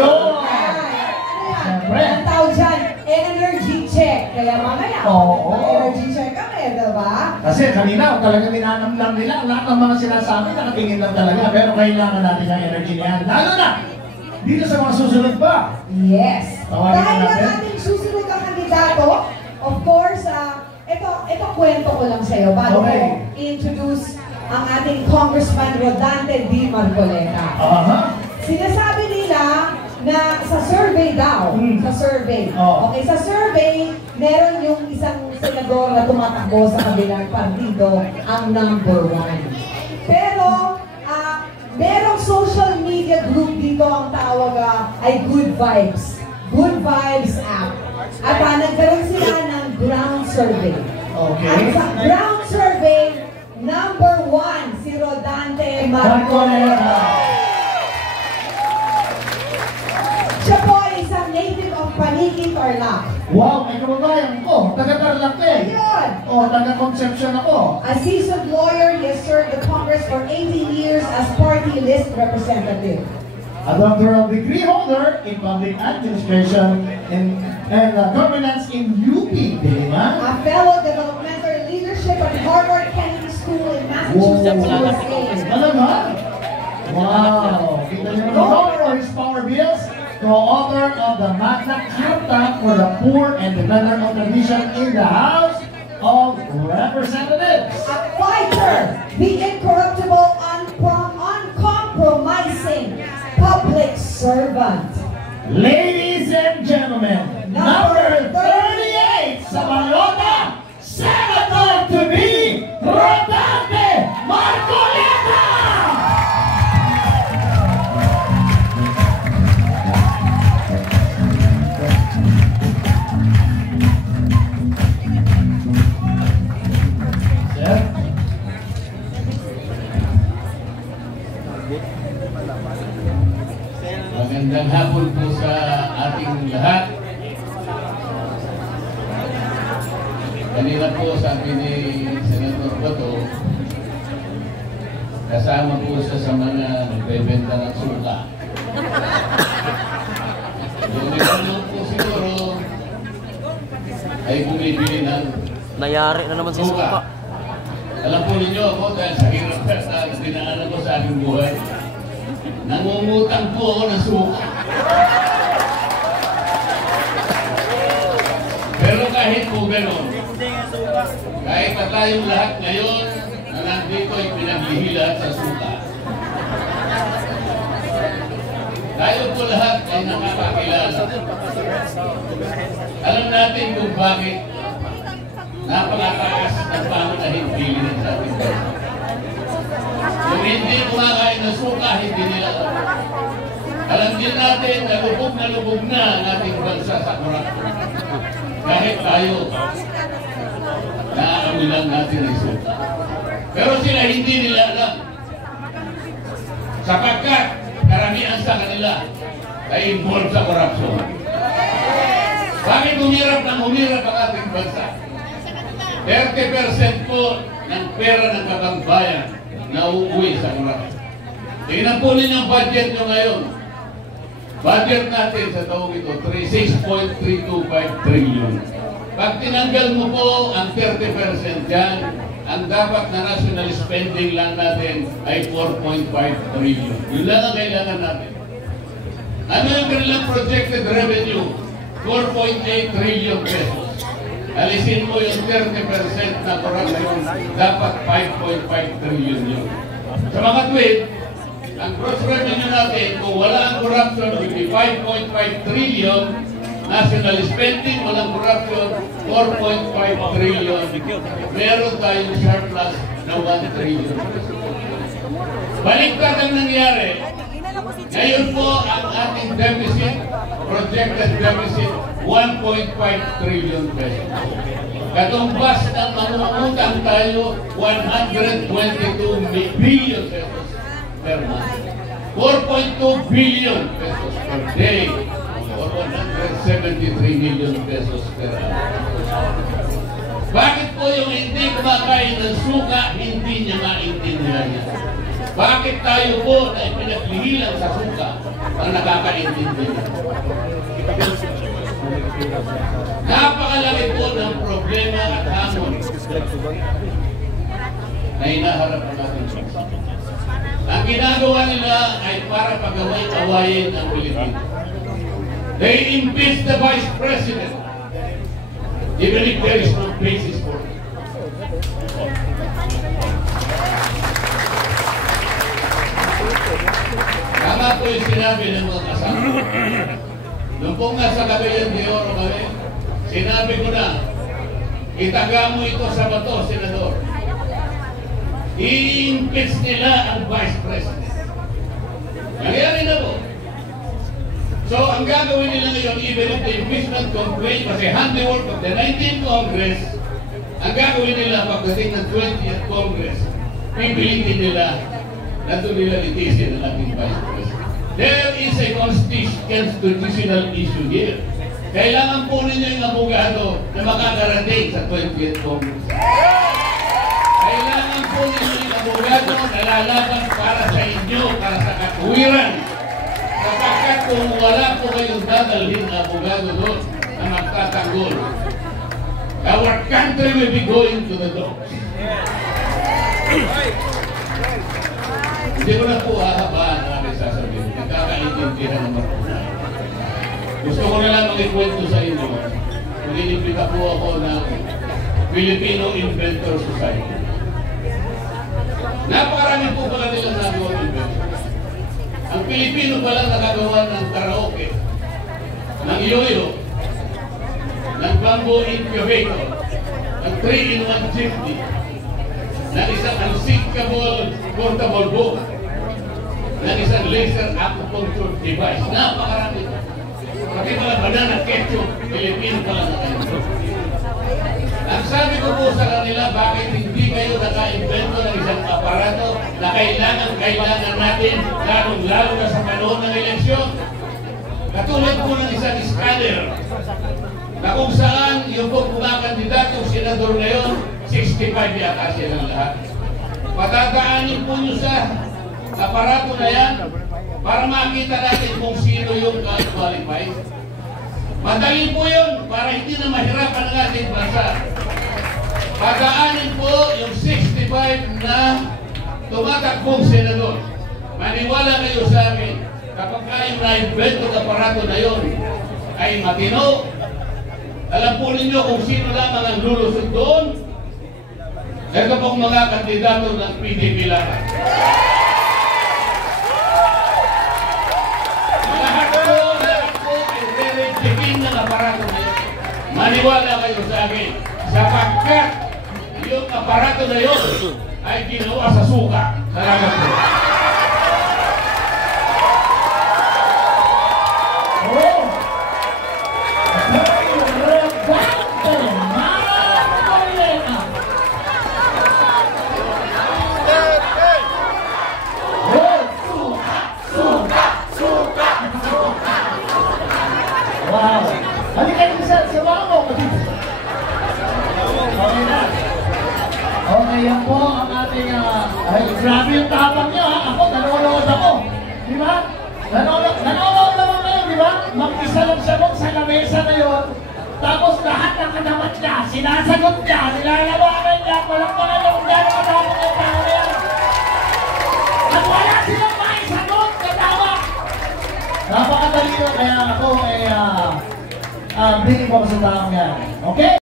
Ang tawag dyan, energy check. Kaya mamaya, energy check kami, diba? Kasi kanina, talaga minanamdam nila. Lahat ng mga sinasabi, nakatingin lang talaga. Pero kailangan natin ang energy na yan. Lalo na, dito sa mga susunod pa. Yes. Tawagin Dahil natin. ang ating susunod na kandidato, of course, ito kwento ko lang sa'yo bago ko introduce ang ating Congressman Rodante D. Marcoleta. Sinasabi nila na sa survey daw, sa survey. Okay, sa survey, meron yung isang senador na tumatakbo sa kabilang partido ang number 1. Pero, merong social media group dito ang tawag ay Good Vibes. Good Vibes app. At nagkaroon sila ng ground survey. Okay. At sa ground survey, number 1, si Rodante Marcoleta. Siya po ay isang native of Paniki, Tarlac. Wow, may kababayan ko. Taga-Tarlac eh. Ayun. Taga-Concepcion ako. A seasoned lawyer, he has served the Congress for 18 years as party list representative. A doctoral degree holder in public administration and governance in UP, Diliman. A fellow developmental leadership at Harvard Kennedy School in Massachusetts, USA. Alam ha? Wow. Kita niyo naman for his power bills. Co-author of the Magna Carta for the Poor and Dependent of the Nation in the House of Representatives. A fighter, the incorruptible, uncompromising public servant. Ladies and gentlemen, number 38 sa balota, Senator-to-be, Rodante Marcoleta! Magandang hapon po sa ating lahat. Kanina po sabi ni Senator Bato, kasama po siya sa mga nagbebenta ng suka. Yung iba po siguro ay bumibili ng nayari na naman sa suka. Alam po ninyo ako dahil sa hirap na dinaanan ko sa aking buhay, nangungutang po ako ng suka. Pero kahit po gano'n, kahit na tayong lahat ngayon na nandito ay pinaghihila sa suka, tayo po lahat ay nakakakilala. Alam natin kung bakit napakataas ng pangunahing bilhin sa ating bansa. Kung hindi kumakain ng suka, hindi nila alam. Alam din natin na lubog na ang ating bansa sa korupsyon. Kahit tayo, naaamoy lang natin ang suka. Pero sila hindi nila alam. Sapagkat karamihan sa kanila ay involved sa korupsyon. Bakit humirap ang ating bansa? 30% po ng pera ng katambayan na uuwi sa korupsyon. Tingnan po ninyo ang budget nyo ngayon. Budget natin sa taong ito, 6.325 trillion. Pag tinanggal mo po ang 30% dyan, ang dapat na national spending lang natin ay 4.5 trillion. Yun lang ang kailangan natin. Ano yung kanilang projected revenue? 4.8 trillion pesos. Alisin mo yung 30% na corruption, dapat 5.5 trillion yun. Sa mga tweet, ang gross revenue natin, kung wala ang corruption, will be 5.5 trillion. National spending, walang corruption, 4.5 trillion. Meron tayong surplus na 1 trillion. Baliktad ang nangyari. Ngayon po, ang ating deficit, projected deficit, 1.5 trillion pesos. Katumbas ng mangungutang tayo, 122 billion pesos per month. 4.2 billion pesos per day or 173 million pesos per hour. Bakit po yung hindi kumakain ng suka, hindi niya maintindihan yan? Bakit tayo po na ipinaglihilan sa suka ang nakakaintindi? Napakalaki po ng problema at hamon na hinaharap natin. Ang ginagawa nila ay para pagaway-awayin ang Pilipinas. They impeach the Vice President even if there is no basis for it. Tama po yung sinabi ng mga kasama. Nung po nga sa Cagayan de Oro kami, sinabi ko na, itaga mo ito sa bato, Senador. I-impeach nila ang Vice President. Nangyari na po. So, ang gagawin nila ngayon, even if the impeachment complaint was a handiwork of the 19th Congress, ang gagawin nila pagdating ng 20th Congress, pipilitin nila na doon nila litisin ang ating Vice President. There is a constitutional issue here. Kailangan po ninyo yung abogado na makakarating sa 20th Congress. Kailangan po ninyo yung abogado na lalaban para sa inyo, para sa katuwiran. Sapagkat kung wala po kayong dadalhin na abogado doon na magtatanggol, our country will be going to the dogs. Hindi ko na po hahabaan ang aking sasabihin. Nagkakaintindihan naman po na. Gusto ko na lang mag-ikwento sa inyo. Mag-inimbita po ako ng Filipino Inventor Society. Napakarami po pala nilang nagawa ng inventor. Ang Pilipino pala nakagawa ng karaoke, ng yoyo, ng bamboo incubator, ng 3-in-1 chimney, ng isang unsinkable portable boat, ng isang laser acupuncture device. Napakarami. Pati pala banana ketchup, Pilipino pala na kayo. Ang sabi ko po sa kanila, bakit hindi kayo naka-invento ng isang aparato na kailangan natin, lalong-lalo na sa panahon ng eleksyon. Katulad po ng isang scanner, na kung saan yung po kumakandidatong senador ngayon, 65 yata silang lahat. Patadaanin po nyo sa aparato na yan para makita natin kung sino yung qualified. Madali po yun para hindi na mahirapan ang ating bansa. Pataanin po yung 65 na tumatakbong senador. Maniwala kayo sa akin, kapag kayong na-invento ng aparato na yun ay matino, alam po ninyo kung sino lamang ang lulusot doon. Ito pong mga kandidato ng PDP lamang. Lahat po ay re-redigin ng aparato na yun. Maniwala kayo sa akin, sapagkat yung aparato na yun ay ginawa sa suka. Salamat po. Wow! Halika rin sa mo! Okay na. Okay, yan po ang ating... ay, grabe yung tapang nyo ha! Ako, nanonood ako! Di ba? Nanonood naman kayo, di ba? Mag-isa lang siya doon sa lamesa na yun. Tapos lahat ng kanamat niya, sinasagot niya, nilalawanan niya, walang mga yung gano'ng katapang yung tao na yan. At wala silang maisagot, katawa! Napakadali ko, kaya ako ay bigyan ko sa taong yan. Okay?